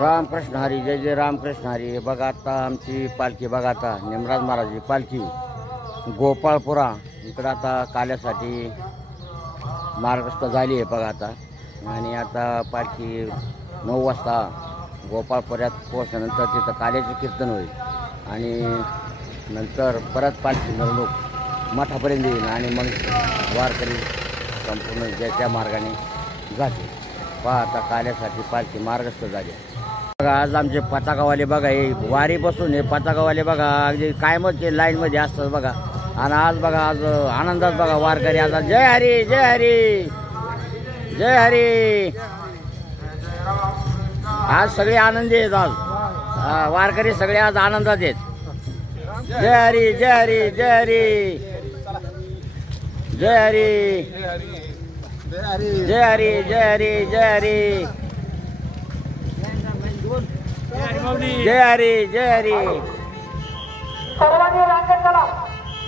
रामकृष्ण हरी, जय जय रामकृष्ण हरी. बघा आता आमची पालखी, बघा आता निमराज महाराजची पालखी गोपाळपुरा इकडं आता काल्यासाठी मार्गस्थ झाली आहे बघा आता. आणि आता पालखी 9 वाजता गोपाळपुऱ्यात पोहोचल्यानंतर तिथं काल्याचे कीर्तन होईल आणि नंतर परत पालखी मिरवणूक मठापर्यंत येईल आणि मग वारकरी संपूर्ण ज्या मार्गाने जाते. पहा आता काल्यासाठी पालखी मार्गस्थ झाली. बघा आज आमचे पताकावाले बघा, हे वारीपासून हे पताकावाले बघा अगदी कायमच ते लाईनमध्ये असतात बघा. आणि आज बघा आज आनंदात बघा वारकरी आज जय हरी जय हरी जय हरी. आज सगळे आनंदी आहेत. आज वारकरी सगळे आज आनंदात आहेत. जय हरी जय हरी जय हरी जय हरी जय हरी जय हरी जय हरी जय हरी जय हरी. सर्वांनी रांगेत चला,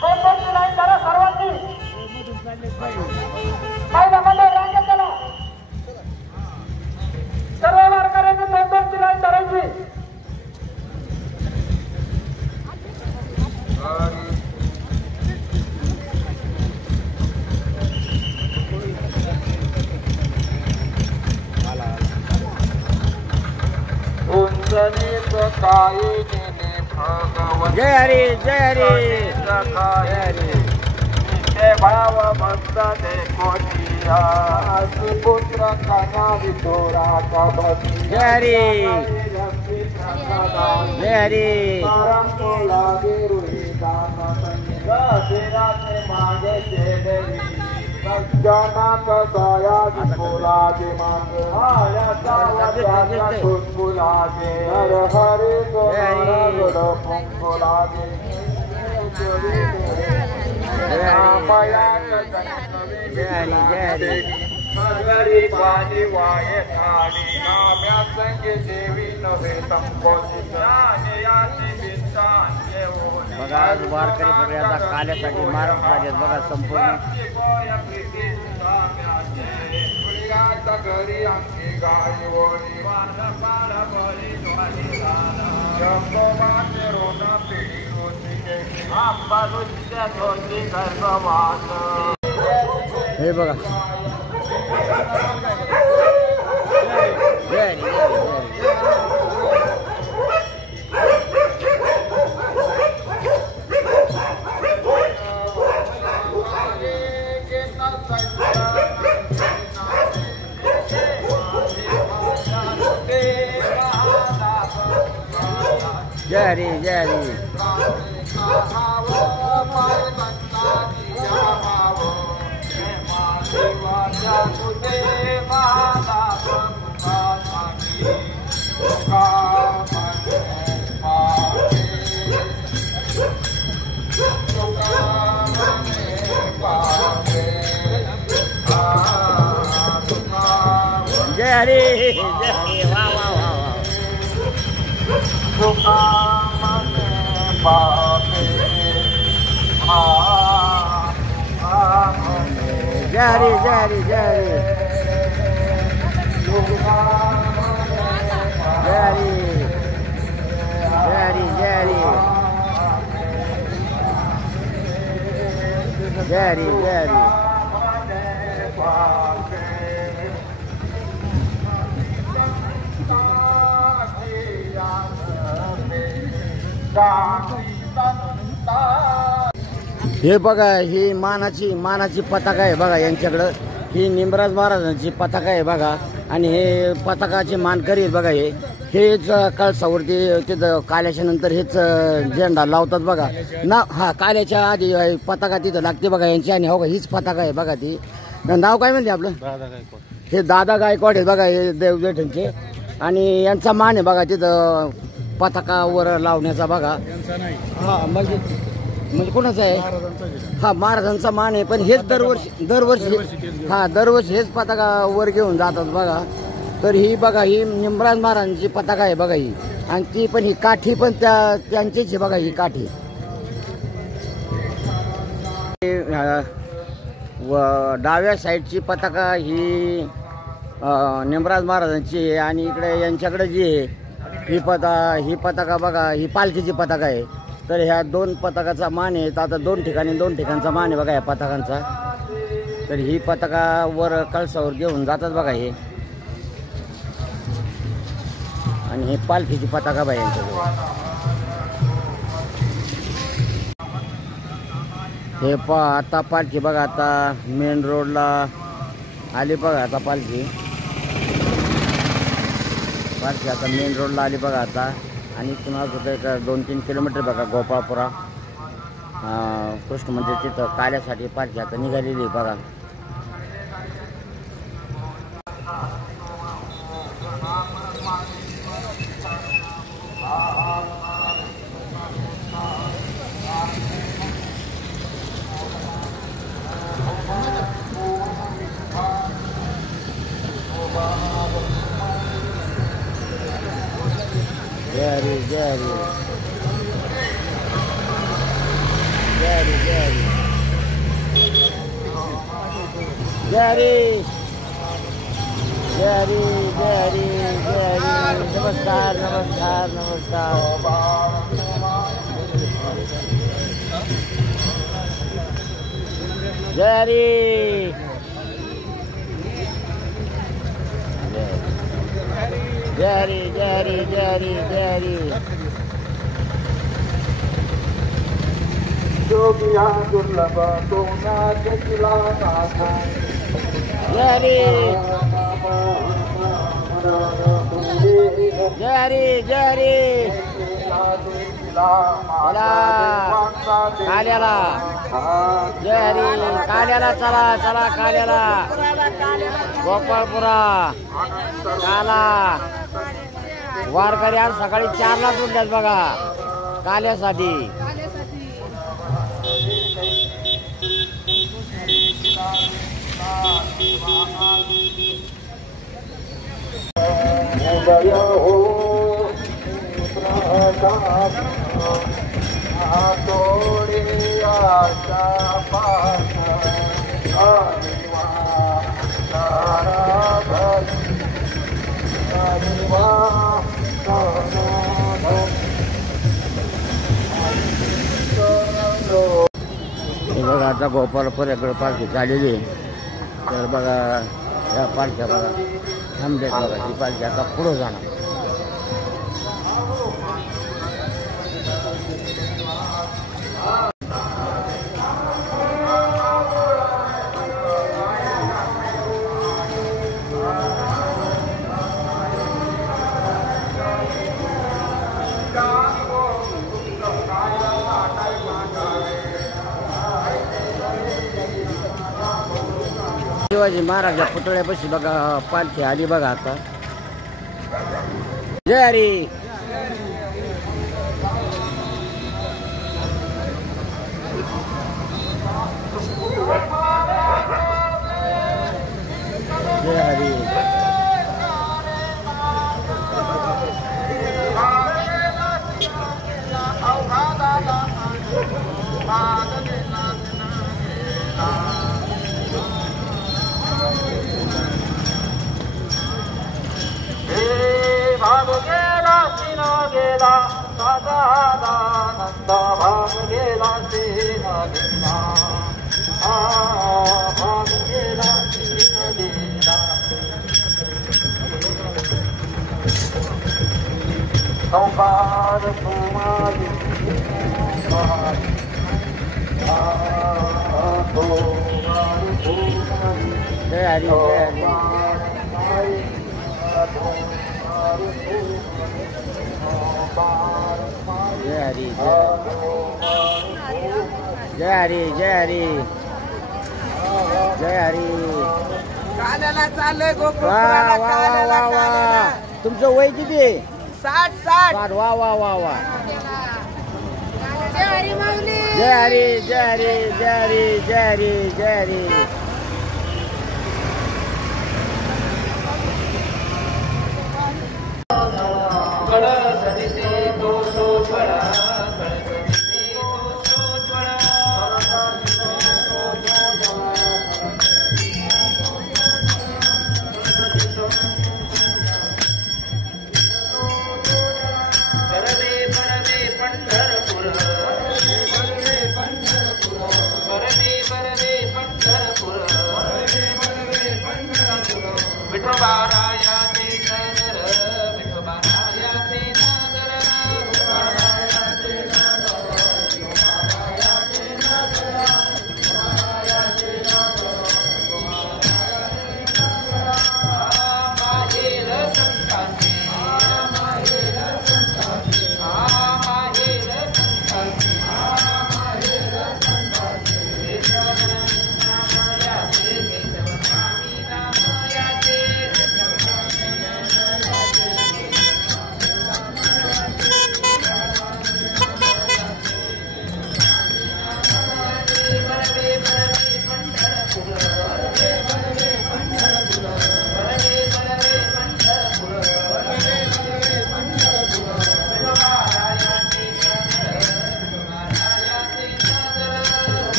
दोन लाईन करा सर्वांनी. महिलांमध्ये रांगेत चला, सर्व वारकऱ्यांनी दोन लाईन करायची. जय हरी जय हरी जय हरी. भाव भक्त देखोटिया पुत्र कन्या विदुरा का भक्ति. जय हरी जय हरी. मागे जना कसाया फुलागे मागे फुलागे हर हरे गोड़ फुलागे माया हरी पाणी वाये खाडी नाम्या संगे देवी नव्हे बघा आज वारकरी सगळे आता काल्यासाठी मार्ग झालेत बघा संपूर्ण. घरी आमची गाय ओळी हे बघा जय हरी जय हरी. जय हरी जय हरी. वा वा वा वा. जय हरी जय हरी जय हरी जय हरी जय हरी जय हरी जय हरी जय हरी. हे बघा ही मानाची पताका आहे बघा यांच्याकडं. ही निमराज महाराजांची पताका आहे बघा. आणि हे पताकाचे मानकरी आहेत बघा. हेच कळसावरती तिथं काल्याच्या नंतर हेच झेंडा लावतात बघा ना. हा काल्याच्या आधी पताका तिथं लागते बघा यांची. आणि हो हीच पताका आहे बघा. ती नाव काय म्हणते आपलं? हे दादा गायकवाड आहेत बघा हे देवजेठांचे. आणि यांचा मान आहे बघा तिथं पताकावर लावण्याचा बघा. हा म्हणजे कोणाचा आहे? हा महाराजांचा मान आहे. पण हेच दरवर्षी हा दरवर्षी हेच पताका वर घेऊन जातात बघा. तर ही बघा ही निमराज महाराजांची पताका आहे बघा ही. आणि ती पण ही काठी पण त्यांचीच आहे बघा ही काठी. व डाव्या साईडची पताका ही निमराज महाराजांची आहे आणि इकडे यांच्याकडे जी आहे ही पताका बघा, ही पालखीची पताका आहे. तर ह्या 2 पताकाचा मान आहे. आता 2 ठिकाणचा मान आहे बघा या पताकांचा. तर ही पताका वर कळसावर घेऊन जातात बघा हे. आणि हे पालखीची पताका बघा यांच्याकडे. हे आता पालखी बघा, आता मेन रोडला आली बघा. आता पालखी आता मेन रोडला आली बघा आता. आणि पुन्हा कुठे एक 2-3 किलोमीटर बघा गोपाळपुरा कृष्ण मंदिर, तिथं काल्यासाठी पालखी आता निघालेली बघा. Jari jari jari jari jari jari jari namaskar namaskar namaskar jari jari jari jari jari जोगिया दुर्लभ सोना जटिला नाथा jari jari jari काल्याला जरी काल्याला चला चला काल्याला गोपाळपुरा काला वारकरी आज सकाळी 4ला उठल्यात बघा काल्यासाठी. बघा आता गोपाळपुऱ्याकडे पालखी झालेली. तर बघा या पालख्या बघा थांबल्यात बघा. ही पालखी आता पुढं जाणार. शिवाजी महाराजा पुतळ्यापाशी बघा पालखी आली बघा आता. जय हरी जय हरी भाग गेला सिना गेला सदानंद भाग गेला सिना गेला भाग गेला सिना गेला संवाद तुम्हारी जय हरी जय हरी जय हरी जय हरी जय हरी जय हरी. काल्याला चाललंय वा वा वा वा वा. तुमचं वय किती आहे? 60. वा वा वा वा. जय हरी माऊली. जय हरी जय हरी जय हरी जय हरी जय हरी.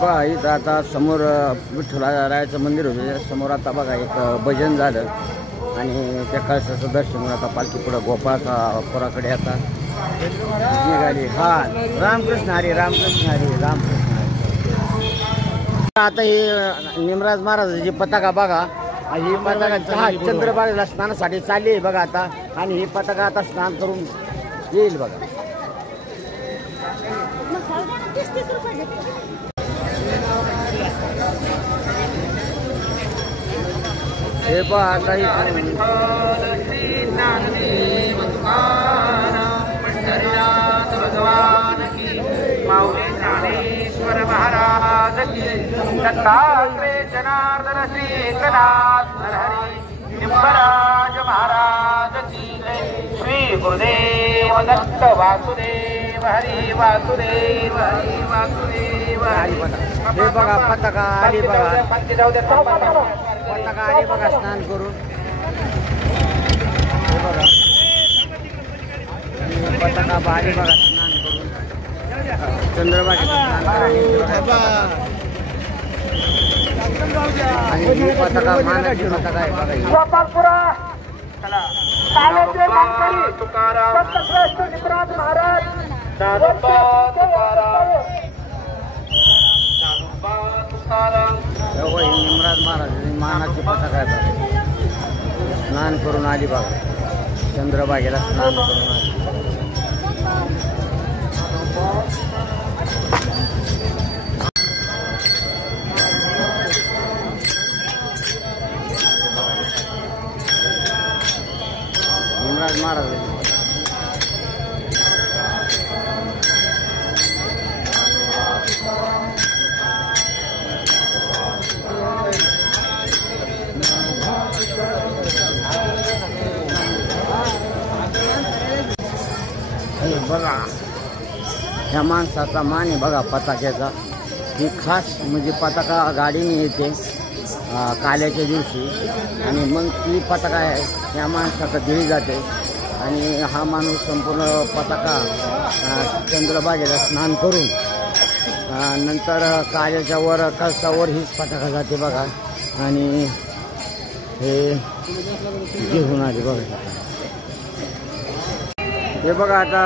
बघा इथं आता समोर विठ्ठलरायाचं मंदिर होतं, समोर आता बघा एक भजन झालं आणि त्या कळसाचं दर्शन आता पालखी पुढं गोपाळपुराकडे आता निघाली. हा रामकृष्ण हरी, रामकृष्ण हरी, रामकृष्ण हरी. आता ही निमराज महाराजाची पताका बघा, ही पताका चंद्रभागेला स्नानासाठी चालली आहे बघा आता, आणि ही पताका आता स्नान करून येईल बघा. हे पहा आता ही भगवान की माऊली ज्ञानेश्वर महाराज की दत्तात्रेय जनार्दन श्री एकनाथ नरहरी निंबराज महाराज की जय. श्री गुरुदेव दत्त वासुदेव हरी वासुदेव हरी वासुदेव हरी. हे बघा पताका आली बघा, पताका आली बघा स्नान करून. हे बघा पताका आली बघा स्नान करून चंद्रभागेत स्नान करायला. आणि ही पताका मानाची पताका आहे बघा ही. गोपाळपुरा काल्याचे मानकरी संतश्रेष्ठ निमराज महाराज ही निमराज महाराज मानाची पताका आहे बघा. स्नान करून आली बघा, चंद्रभागेला स्नान करून आली. निमराज महाराज बघा, ह्या माणसाचा मान आहे बघा पताक्याचा. ही खास म्हणजे पताका गाडीने येते काल्याच्या दिवशी, आणि मग ती पताका आहे ह्या माणसाचा दिली जाते. आणि हा माणूस संपूर्ण पताका चंद्रभागेला स्नान करून नंतर काल्याच्या वर कळसावर हीच पताका जाते बघा. आणि हे घेऊन आले बघा. हे बघा आता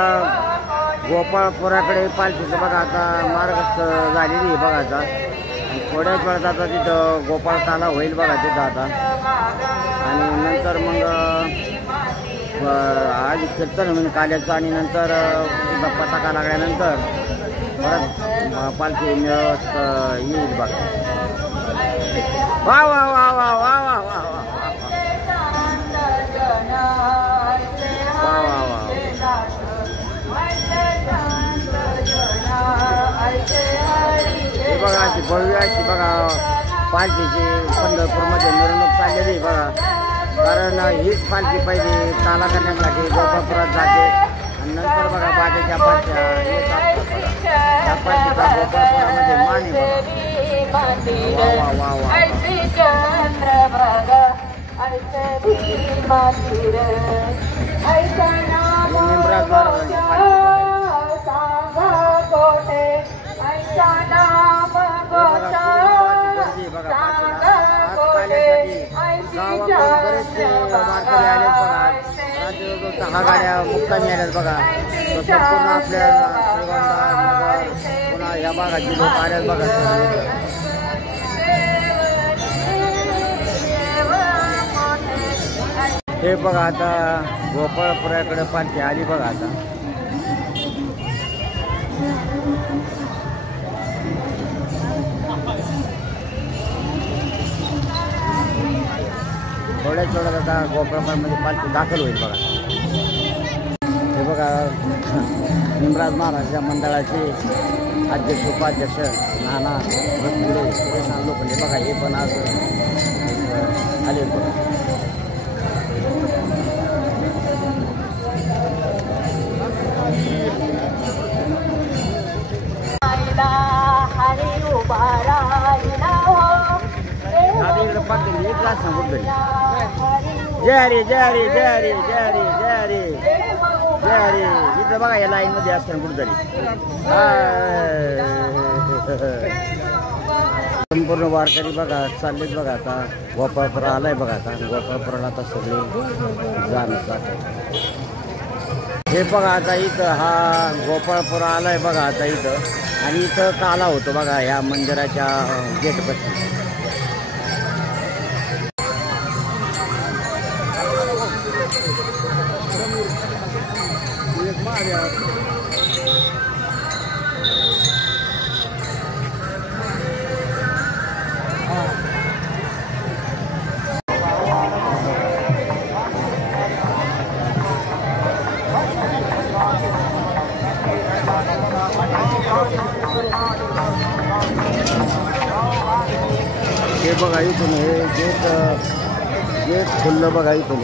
गोपाळपुराकडे पालखीचं बघा आता मार्गस्थ झालेली आहे बघा. आता थोड्याच वेळात आता तिथं गोपाळ ताला होईल बघा तिथं आता. आणि नंतर मग आज कीर्तन होईल काल्याचं, आणि नंतर तिथं पताका लागल्यानंतर परत पालखी मिळत येईल बघा. वा वा वा वा वा वा वा वा वा वा. हे बघा अशी भव्य अशी बघा पालखीची पंढरपूरमध्ये मिरवणूक चाललेली बघा. कारण हीच पालखी पहिले ताला करण्यासाठी गोपाळपुरात जाते, आणि नंतर बघा बाजेच्या पालख्या येतात बघा. त्या पालखीचा गोपाळपुरामध्ये मान आहे बघा. वा वा वा वा. निमराज महाराजांची पालखी हा गाड्या मुक्कामी आल्यात बघा. संपूर्ण आपल्या पुन्हा या भागाची लोक आल्यात बघा. हे बघा आता गोपाळपुराकडे पालखी आली बघा. आता थोड्याच वेळात आता गोपाळपुरामध्ये पालखी दाखल होईल बघा. हे बघा निमराज महाराज मंडळाचे अध्यक्ष उपाध्यक्ष नाना रत्नपुरे सुरेश लोखंडे बघा, हे पण आज आले बघा. जय हरी जय हरी जय हरी जय हरी जय हरी जय हरी. इथं बघा या लाईन मध्ये असताना कुठेतरी संपूर्ण वारकरी बघा चाललेत बघा. आता गोपाळपुरा आलाय बघा. आता गोपाळपुराला आता सगळे जात आहे. हे बघा आता इथं हा गोपाळपुरा आलाय बघा. आता इथं आणि इथं काला होतो बघा ह्या मंदिराच्या गेटपाशी. हे बघा इथून हे गेट खुल्लं बघा इथून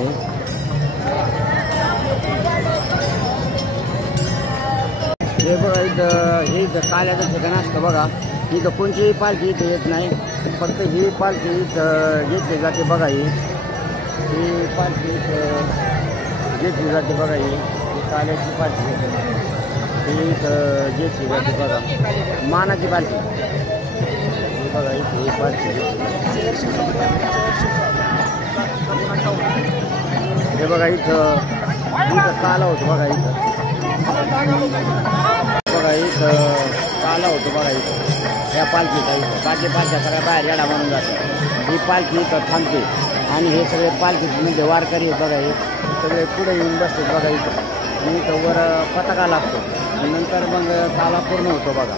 हे बघा इथं हे इथं काल्याचं ठिकाण असतं बघा. इथं कोणतीही पालखी इथं येत नाही. फक्त ही पालखी इथं घेतली जाते बघा. ही पालखी इथं घेतली जाते बघा. ही काल्याची पालखी ही इथं घेतली जाते बघा. मानाची पालखी बघा इथे पालखी. हे बघा इथं काला होतो बघा. इथं बघा इथं काला होतो बघा. इथं या पालखीचा इथं बाकी पालख्या सगळ्या बाहेर येडा म्हणून जातात. ही पालखी इथं थांबते आणि हे सगळे पालखी म्हणजे वारकरी बघा. हे सगळे पुढे येऊन बसतात बघा इथं. आणि इथं वर पताका लागतो आणि नंतर मग काला पूर्ण होतो बघा.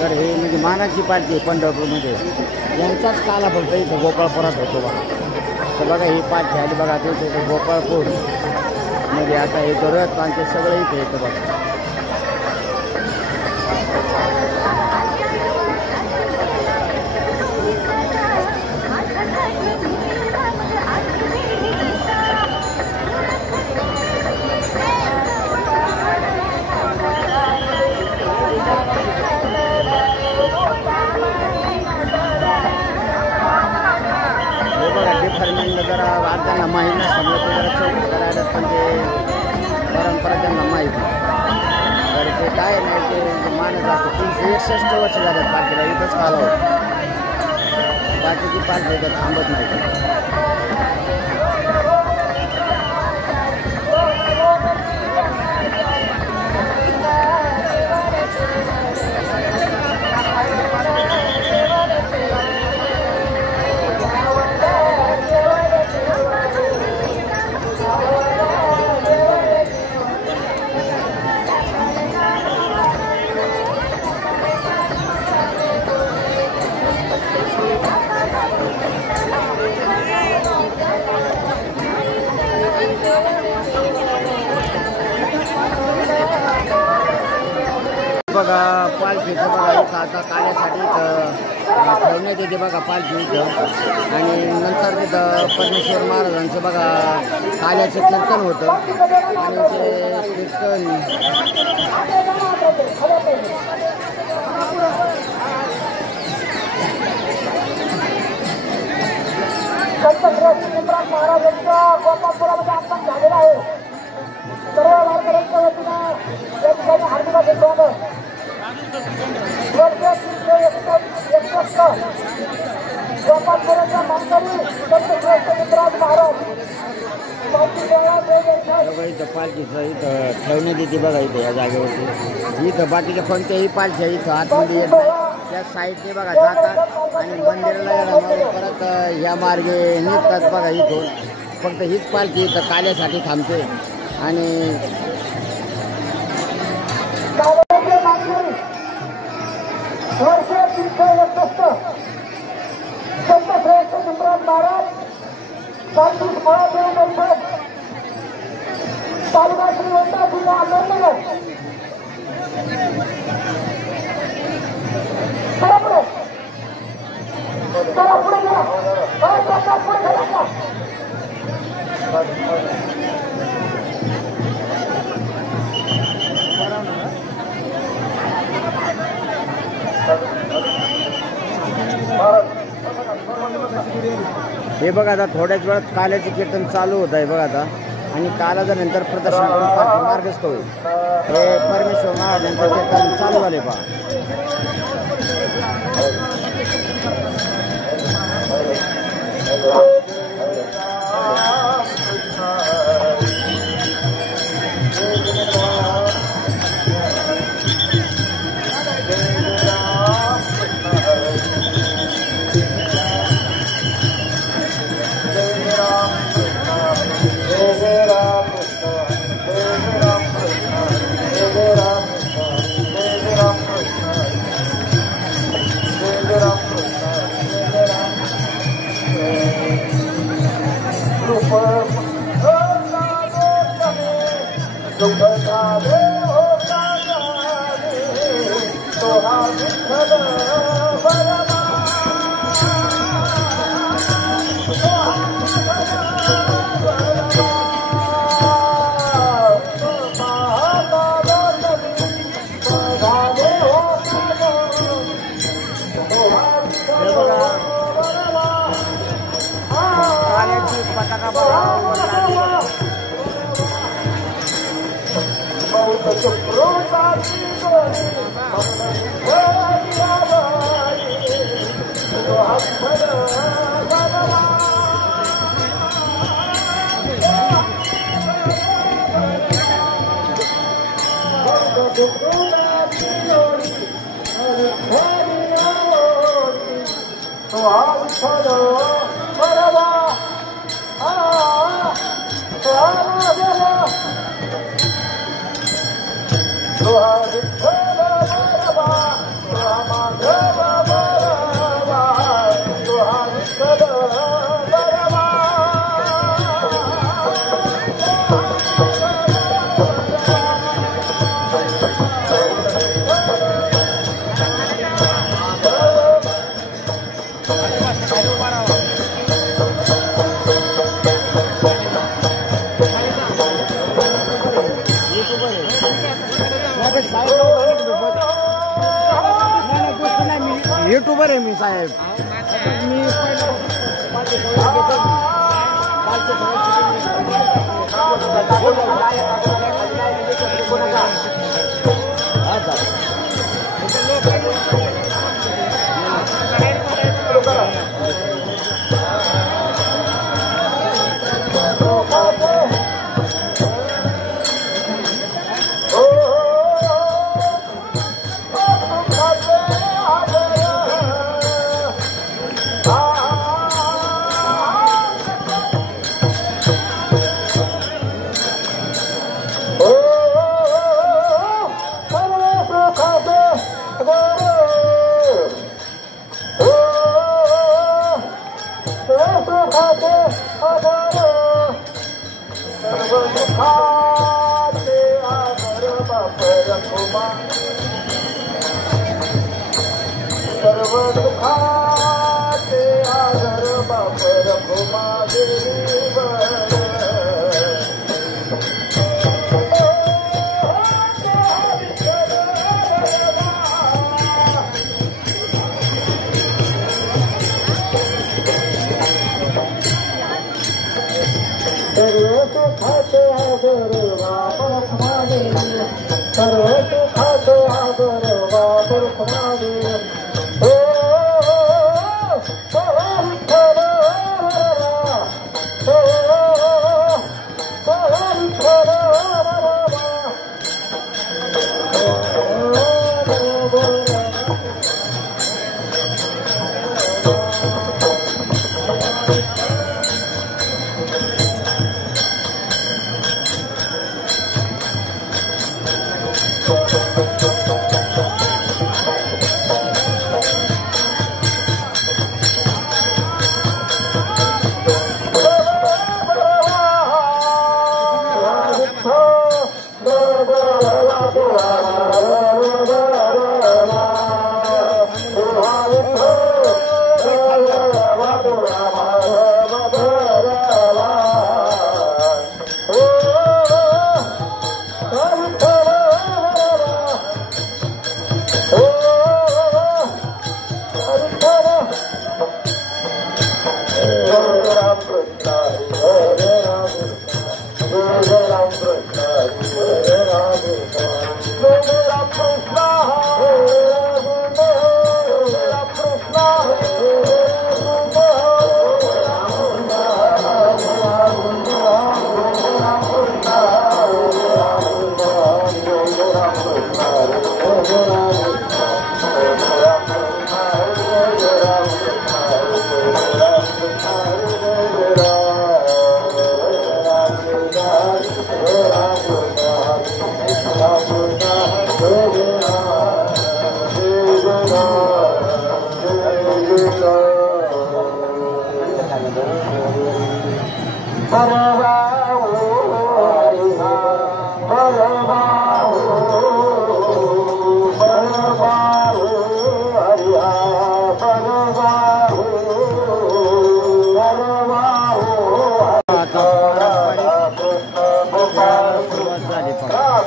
तर हे म्हणजे मानाची पालखी आहे पंढरपूरमध्ये. यांचाच काला फक्त इथं गोपाळपुरात होतो बघा. तर बघा ही पालखी आली बघा. ते इथं गोपाळपूर म्हणजे आता हे रथ आणि ते सगळं इथे येतं बघा. डिपार्टमेंटला जरा आज त्यांना माहीत नाही समजा ते जरा चौकशी करायला पण ते परंपरा त्यांना माहीत नाही. तर ते काय नाही ते मानत असतं. 361 वर्ष झालं पालखीला इथंच काला होतं. बाकीची पालखी इथं थांबत नाही. बघा पालखीचं बघा इथं आता काल्यासाठी ठेवण्यात येते बघा पालखी इथं. आणि नंतर तिथं परमेश्वर महाराजांचं बघा काल्याचं कीर्तन होतं. आणि ते कीर्तन महाराजांच्या गोपाळपुरामध्ये आगमन झालेलं आहे. सर्व वारकऱ्यांच्या वतीनं या ठिकाणी हार्दिक अभिनंदन. गोपाळपुराच्या मानकरी संतश्रेष्ठ निमराज महाराज इथं पालखीचं इथं ठेवण्यात येते बघा. इथं या जागेवरती इथं बाकीच्या कोणत्याही पालख्या इथं आतमध्ये येत नाही. त्या साईडने बघा जातात आणि मंदिराला येणार परत या मार्गे निघतात बघा. इथून फक्त हीच पालखी इथं काल्यासाठी थांबते. आणि संतश्रेष्ठ निमराज महाराज तालुका श्रीवंता जिल्हा अहमदनगर. चला पुढे घ्या. पुढे घ्या. हे बघा आता थोड्याच वेळात काल्याचे कीर्तन चालू होत आहे बघा आता. आणि कालाच्या नंतर प्रदर्शन करून पालखी मार्गस्थ होईल. हे परमेश्वर महाराजांचं कीर्तन चालू झाले पहा. पताका बघा युट्यूबर आहे मी साहेब. मी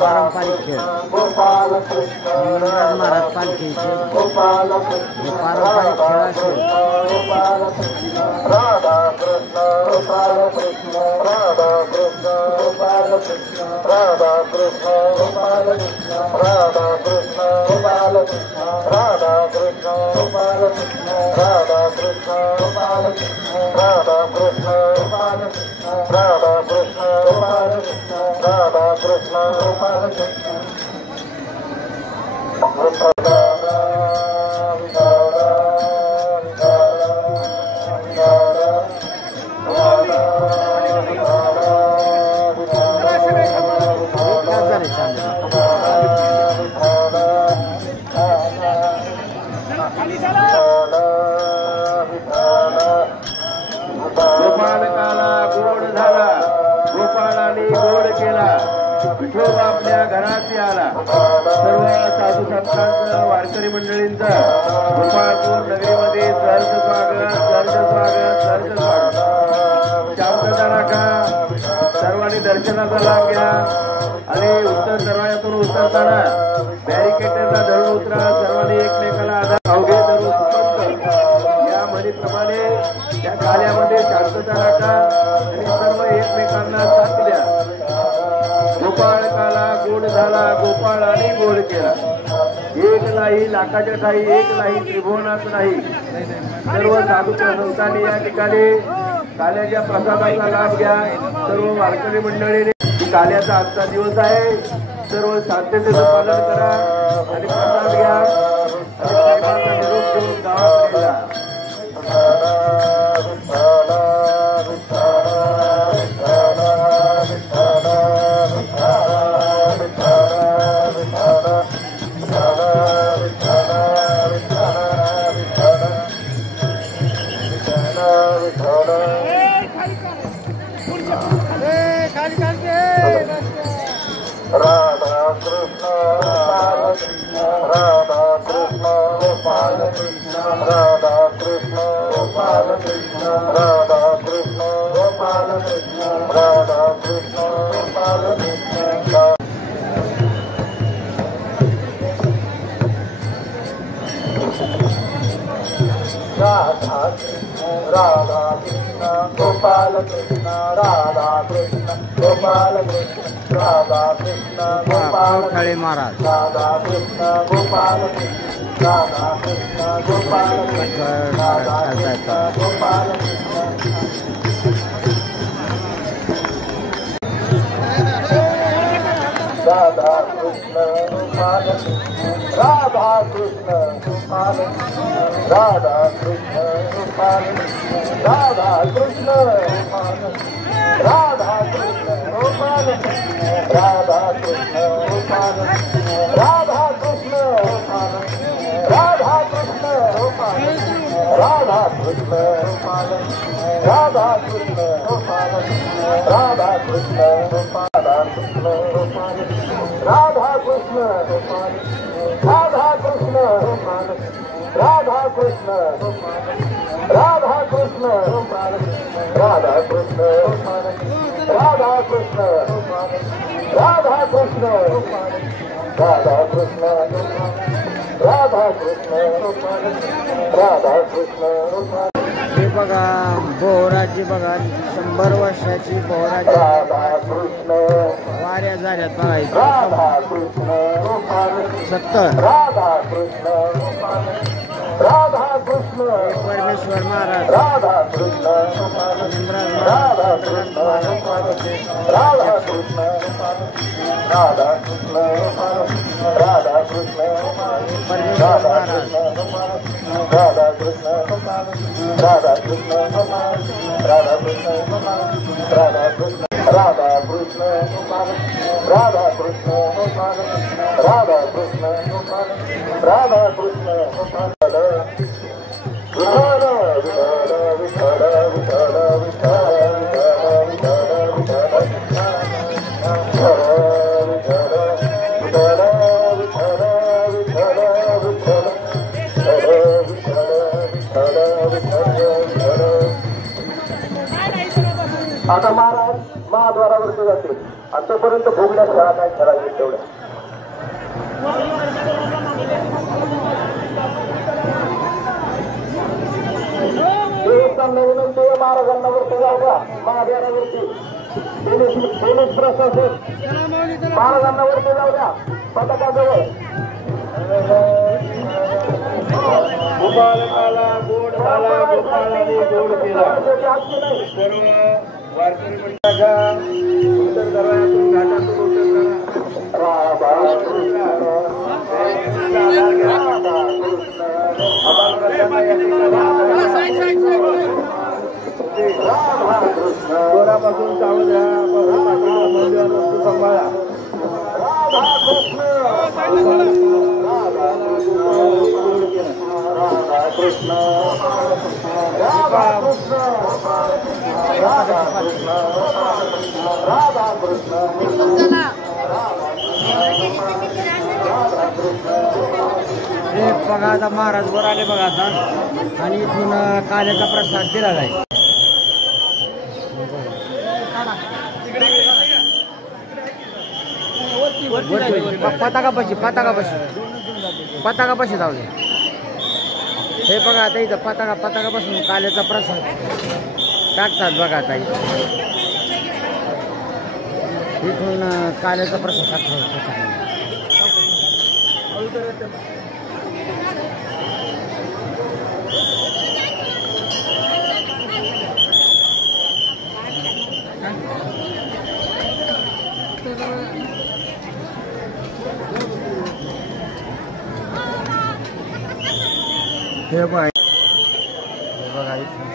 पारंपरिक खेळ महाराज पालखीचे पारंपरिक खेळ असेल गोपालकाला गोड झाला, गोपाळाने गोड केला, विठोबा आपल्या घरात आला. सर्व साधू संतांचं वारकरी मंडळींचं गोपाळपूर नगरीमध्ये सहर्ष स्वागत, सहर्ष स्वागत, सहर्ष स्वागत. शांतता राखा, सर्वांनी दर्शनाचा लाभ घ्या आणि उत्तर दरवाजातून उतरताना बॅरिकेडला धरून उतरा. सर्वांनी एकमेकाला आधार अवघे धरून सुपंत या म्हणीप्रमाणे या कार्यामध्ये शांतता राखा आणि सर्व एकमेकांना साथ द्या. गोपाळकाला गोड झाला, गोपाळाने गोड केला. एक नाही लाखाच्या ठाई, एक नाही त्रिभुवनात नाही. सर्व साधू संतांनी या ठिकाणी काल्याच्या प्रसादाचा लाभ घ्या. सर्व वारकरी मंडळीने काल्याचा आजचा दिवस आहे. सर्व शांततेचं पालन करा आणि प्रसाद घ्या आणि प्रेमाचा निरोप घेऊन गावाकडे जा. राधा कृष्ण राधा कृष्ण गोपाल कृष्ण राधा कृष्ण गोपाल कृष्ण राधा कृष्ण गोपाल कृष्ण राधा कृष्ण गोपाल कृष्ण. राधा कृष्ण राधा कृष्ण गोपाल कृष्ण राधा कृष्ण गोपाल कृष्ण राधा कृष्ण गोपाल खळे महाराज राधा कृष्ण गोपाल कृष्ण राधा कृष्ण गोपाल कृष्ण राधा कृष्ण गोपाल कृष्ण. राधा कृष्ण गोपाल कृष्ण राधा कृष्ण गोपाल कृष्ण राधा कृष्ण गोपाल कृष्ण राधा कृष्ण गोपाल राधा कृष्ण गोपाल राधा कृष्ण गोपाल राधा कृष्ण गोपाल राधा कृष्ण गोपाल राधा कृष्ण गोपाल राधा कृष्ण गोपाल राधा कृष्ण गोपाल राधा कृष्ण गोपाल राधा कृष्ण गोपाल राधा कृष्ण गोपाल राधा कृष्ण गोपाल राधा कृष्ण गोपाल राधा कृष्ण गोपाल राधा कृष्ण गोपाल राधा कृष्ण गोपाल राधा कृष्ण गोपाल राधा कृष्ण गोपाल. हे बघा बोहराची बघा 100 वर्षाची बोहराची राधा कृष्ण वाऱ्या झाल्यात बघायचं राधा कृष्ण गोपाल 70 राधा कृष्ण गोपाल राधा कृष्ण परमेश्वर महाराज राधा कृष्ण गोपाल राधा कृष्ण गोपाल राधा कृष्ण गोपाल राधा कृष्ण गोपाल राधा कृष्ण गोपाल परमेश्वर राधा महाराज कृष्ण गोपाल राधा कृष्ण गोपाल राधा कृष्ण गोपाल राधा कृष्ण गोपाल राधा कृष्ण राधा कृष्ण गोपाल राधा कृष्ण गोपाल राधा कृष्ण गोपाल राधा कृष्ण गोपाल. विठ्ठल विठ्ठल विठ्ठल विठ्ठल विठ्ठल विठ्ठल महाराज महाद्वारावरती जातील. आतापर्यंत भोगल्या शाळा काय ठराविक तेवढ्या देवस्थानला विनंती आहे महाराजांना वरती जाऊ द्या. महाद्वारावरती पोलीस प्रशासन महाराजांना वरती जाऊ द्या. पथकाजवळ गोपालकाला गोड झाला, गोपाळाने गोड केला. सर्व वारकरी मंडळाच्या उत्तर दरवाजातून घाटातून उत्तर कोणापासून सावध राहा, मंदिरात वस्तू सांभाळा. कृष्ण राधा कृष्ण राधा कृष्ण राधा कृष्ण हे बघा आता महाराज वर आले बघा आता आणि इथून काल्याचा प्रसाद दिला जाईल. पताकापाशी जाऊ दे. हे बघा आता इथं पताकापासून काल्याचा प्रसाद टाकतात बघा आता इथून काल्याचा प्रसाद टाकतात. हे बघा इथं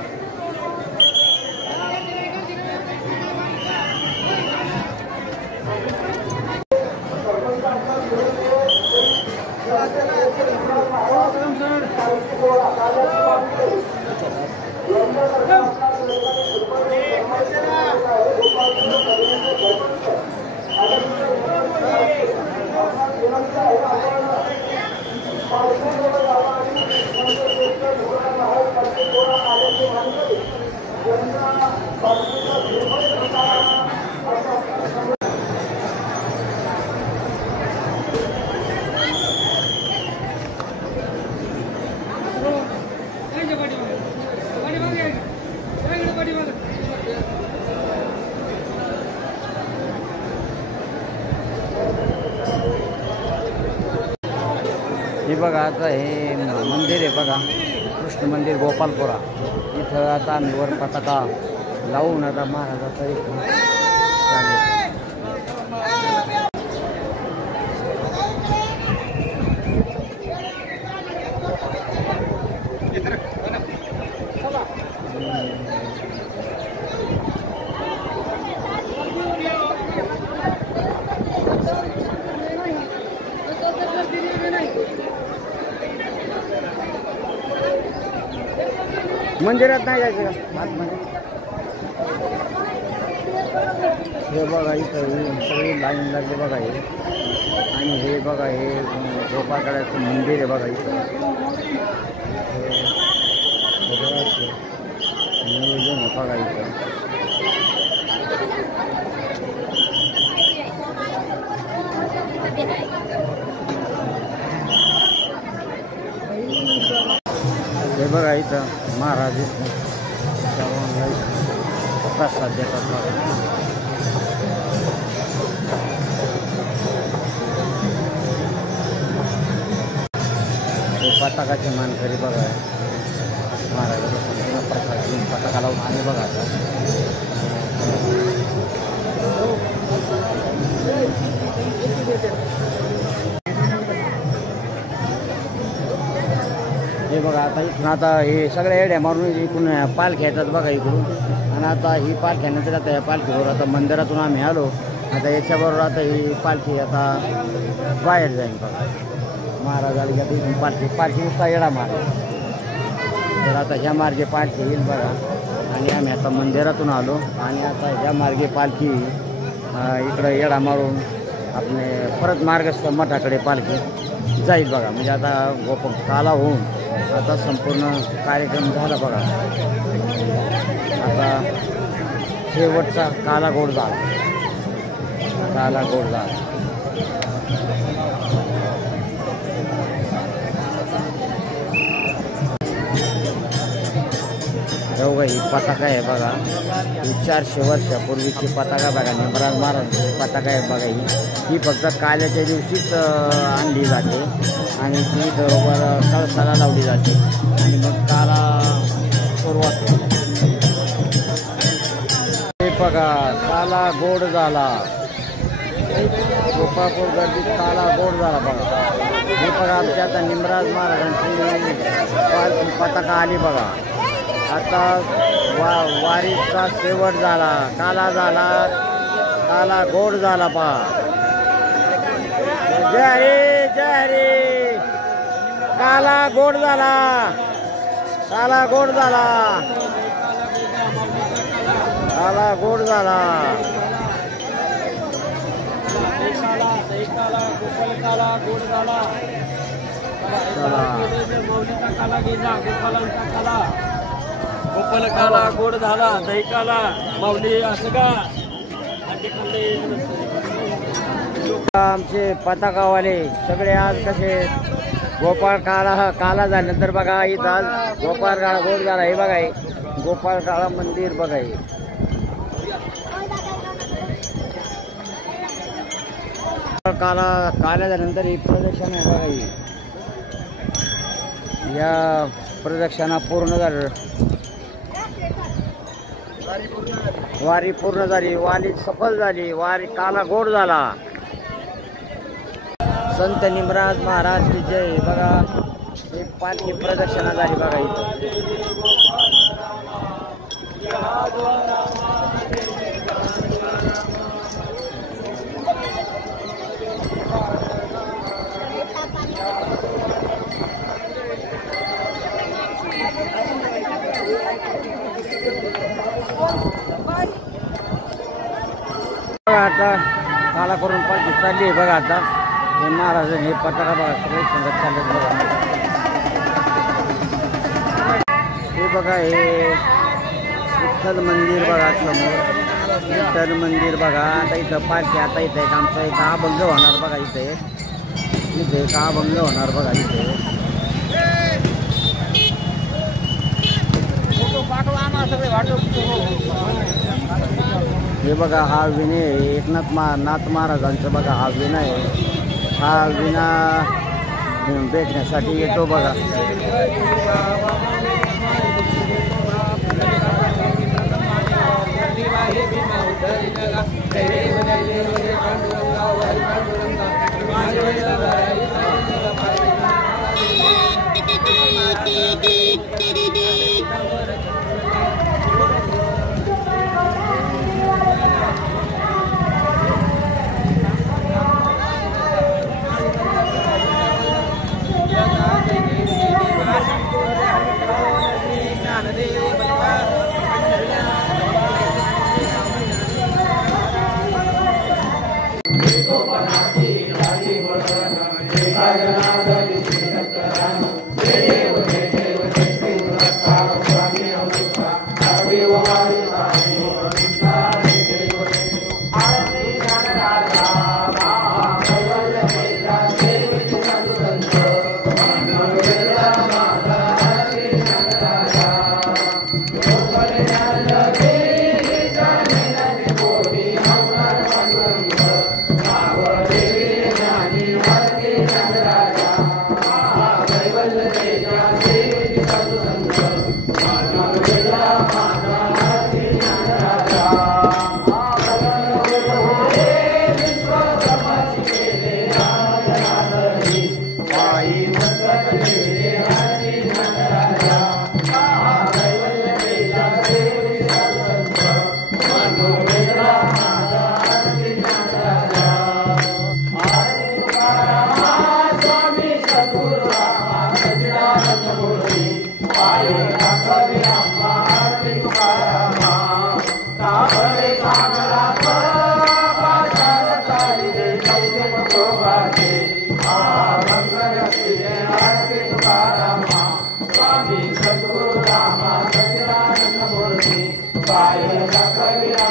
हे बघा आता हे मंदिर आहे बघा कृष्ण मंदिर गोपालपुरा. इथं आता आम्ही वर पताका लावून आता महाराजाचा मंदिरात नाही जायचं का आतमध्ये. हे बघा इथं सगळी लाईन लागली बघा हे. आणि हे बघा हे गोपाळकाळाचं मंदिर आहे बघा इथं. नियोजन आहे बघा इथं. हे बघा इथं महाराज प्रसाद देतात बघा. हे पताकाचे मानकरी बघा महाराजाचा प्रसाद घेऊन पताका लावून आले बघा आता. हे बघा आता इथून आता हे सगळ्या एड्या मारून इकडून पालख्या येतात बघा इकडून. आणि आता ही पालख्यानंतर आता या पालखीबरोबर आता मंदिरातून आम्ही आलो. आता याच्याबरोबर आता ही पालखी आता बाहेर जाईल बघा. महाराज आली आता इथून पालखी नुसता येडा मार. तर आता ह्या मार्गे पालखी येईल बघा. आणि आम्ही आता मंदिरातून आलो आणि आता ह्या मार्गे पालखी इकडं येडा मारून आपले परत मार्गस्थ मठाकडे पालखी जाईल बघा. म्हणजे आता काला होऊन आता संपूर्ण कार्यक्रम झाला बघा. आता शेवटचा काला गोड झाला. काला गोड झाला. ही पताका आहे बघा. ही 400 वर्षापूर्वीची पताका बघा. निमराज महाराजांची पताका आहे बघा. ही फक्त काल्याच्या दिवशीच आणली जाते आणि ती बरोबर कळसाला लावली जाते आणि मग काला सुरुवात होते. हे बघा काला गोड झाला. गोपाळपूर गर्दीत काला गोड झाला बघा. हे बघा आमच्या आता निमराज महाराजांची पताका आली बघा. आता वारीचा शेवट झाला. काला झाला. काला गोड झाला पहा. जय हरी जय हरी. काला गोड झाला. काला गोड झाला. काला गोड झाला. गोपाल काला गोड झाला. दही काला माऊली असं का आमचे पताकावाले सगळे आज कसे गोपाळ काला झाल्यानंतर बघा इथं आज गोपाळ काळा गोड झाला. हे बघा हे गोपाळ काळा मंदिर बघा. हे काला झाल्यानंतर ही प्रदक्षिण आहे बघा. ही या प्रदक्षिणा पूर्ण झालं. वारी पूर्ण झाली. वारी सफल झाली. वारी काला गोड झाला. संत निमराज महाराज की जय. बघा एक पालखी प्रदक्षिणा झाली बघा. बघा आता काला करून पालखी चालली आहे बघा. आता हे महाराज हे पताका बघा सगळे संगत चालले बघा. हे बघा हे विठ्ठल मंदिर बघा. समोर विठ्ठल मंदिर बघा. आता इथं पालखी आता इथं एक आमचा एक अभंग होणार बघा. इथे एक अभंग होणार बघा. इथे हे बघा हा विणे एकनाथ नाथ महाराजांचं बघा. हा विणा आहे. हा विणा भेटण्यासाठी येतो बघा. स्वामी सद्गुरु रामा सच्चिदानंद मूर्ति पायल कविरा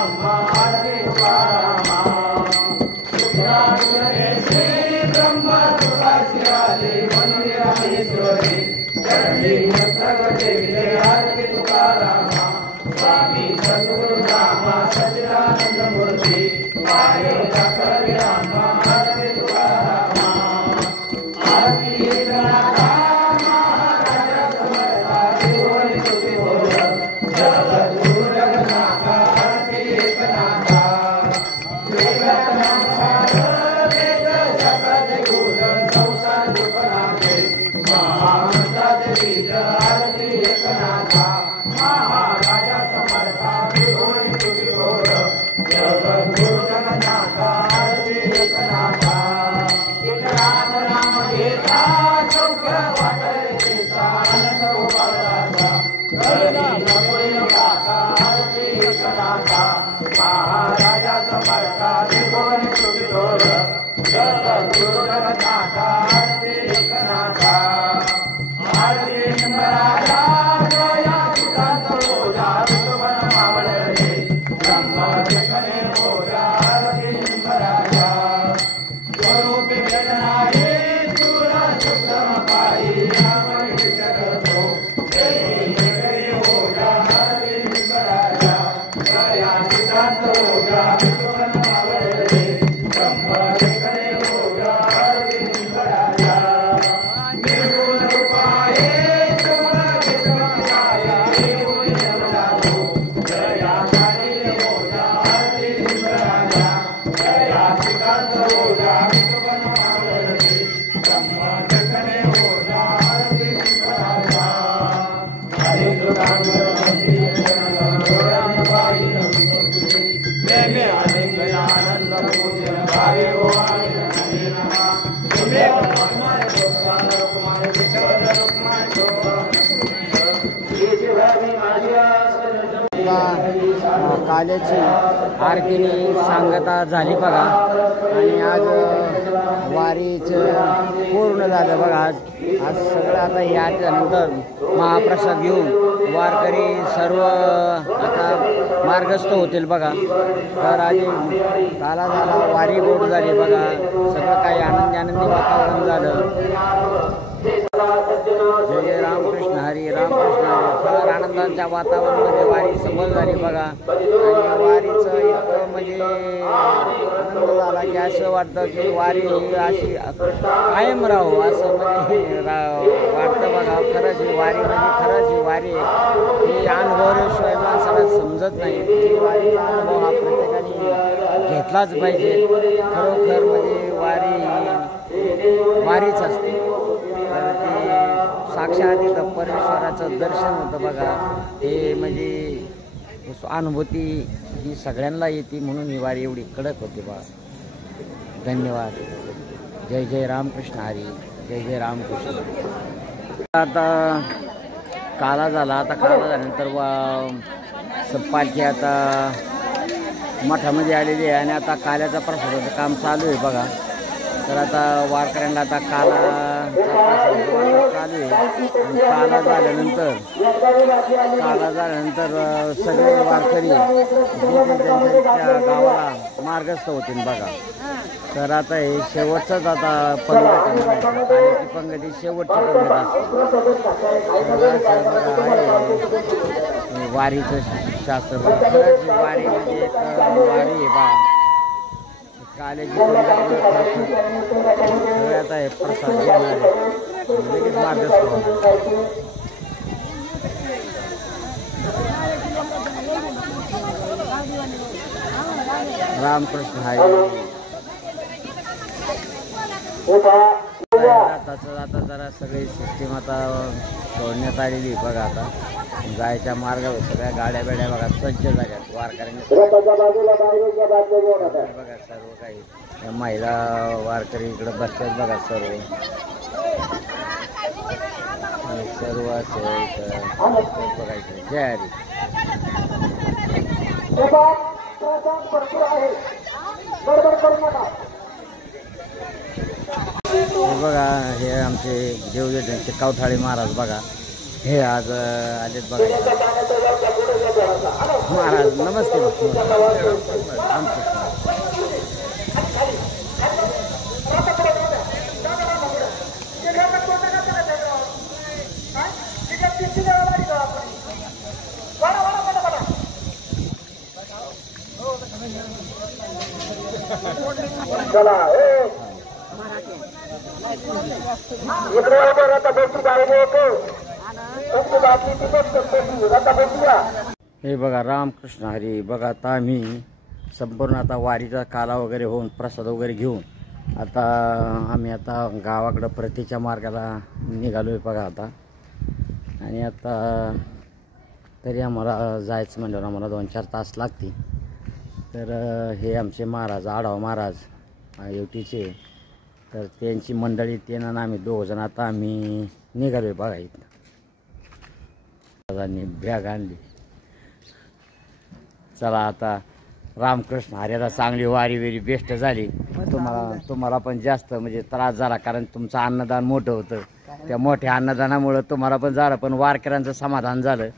काल्याची आरतीने सांगता झाली बघा आणि आज वारीचं पूर्ण झालं बघा. आज सगळं आता या आरतीनंतर महाप्रसाद घेऊन वारकरी सर्व आता मार्गस्थ होतील बघा. तर आधी काला झाला, वारी गोड झाली बघा, सगळं काही आनंदी वातावरण झालं. जय जय रामकृष्ण हरी, रामकृष्ण हरी. फार आनंदाच्या वातावरणामध्ये वारी सफल झाली बघा. आणि वारीचं इतकं म्हणजे आनंद झाला की असं वाटतं की वारी ही अशी कायम राहू असं म्हणजे वाटतं बघा. खरंच ही वारी म्हणजे खरंच ही वारी ही अनुभवल्याशिवाय माणसाला समजत नाही. ही वारीचा अनुभव हा प्रत्येकाने घेतलाच पाहिजे. खरोखर म्हणजे वारी वारीच असते. तर ते साक्षात इथं परमेश्वराचं दर्शन होतं बघा. हे म्हणजे अनुभूती ही सगळ्यांना येते म्हणून ही वारी एवढी कडक होती बा. धन्यवाद. जय जय रामकृष्ण हरी, जय जय रामकृष्ण. आता काला झाला, आता काला झाल्यानंतर पालखी आता मठामध्ये आलेली आहे आणि आता काल्याचा प्रसादाचं काम चालू आहे बघा. तर आता वारकऱ्यांना आता काला चालू आहे. आणि काला झाल्यानंतर सगळे वारकरी त्यांच्या गावाला मार्गस्थ होतील बघा. तर आता हे शेवटचंच आता पंगत काल्याची पंगत ही शेवटची पंगत असते वारीचं शास्त्र. खरंच वारी म्हणजे एक वारी आहे बा. काल्याची सगळ्यात आहे प्रसाद घेणार लगेच मार्गस्थ होणार. रामकृष्ण हरी. आता जरा सगळी सिस्टीम आता सोडण्यात आलेली बघा. आता जायच्या मार्गावर सगळ्या गाड्या बेड्या बघा सज्ज झाल्यात. वारकऱ्यांनी बघा सर्व काही महिला वारकरी इकडे बसतात बघा. सर्व असं इथं बघायचं. जय हरी. हे बघा हे आमचे देवदेवांचे कावठाळे महाराज बघा. हे आज आलेत बघा महाराज. नमस्ते. चला इकडे उभं आता बसू गाडी तुमची बातमी तिथेच आता बसूया. हे बघा रामकृष्ण हरी. बघा आता आम्ही संपूर्ण आता वारीचा काला वगैरे होऊन प्रसाद वगैरे घेऊन आम्ही आता गावाकडं प्रतीच्या मार्गाला निघालोय बघा आता. आणि आता तरी आम्हाला जायचं म्हणल्यावर आम्हाला 2-4 तास लागतील. तर हे आमचे महाराज आढाव महाराज येवटीचे, तर त्यांची मंडळी त्यांना आम्ही 2 जण आता आम्ही निघालोय बघा. इथं बॅग आणली. चला आता रामकृष्ण हरी. आता चांगली वारी वेरी बेस्ट झाली. तुम्हाला पण जास्त म्हणजे त्रास झाला, कारण तुमचं अन्नदान मोठं होतं. त्या मोठ्या अन्नदानामुळं तुम्हाला पण झालं, पण वारकऱ्यांचं समाधान झालं.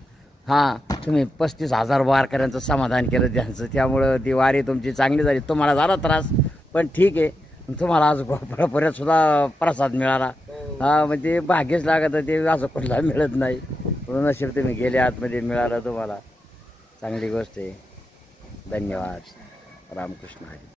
हां, तुम्ही 35,000 वारकऱ्यांचं समाधान केलं त्यांचं, त्यामुळं ती वारी तुमची चांगली झाली. तुम्हाला झाला त्रास, पण ठीक आहे. तुम्हाला आज गोपाळपुऱ्यात सुद्धा प्रसाद मिळाला. हा, म्हणजे भाग्यच लागत, ते असं कुठला मिळत नाही. नशीब तुम्ही गेले आतमध्ये मिळालं तुम्हाला, चांगली गोष्ट आहे. धन्यवाद. रामकृष्ण हरी.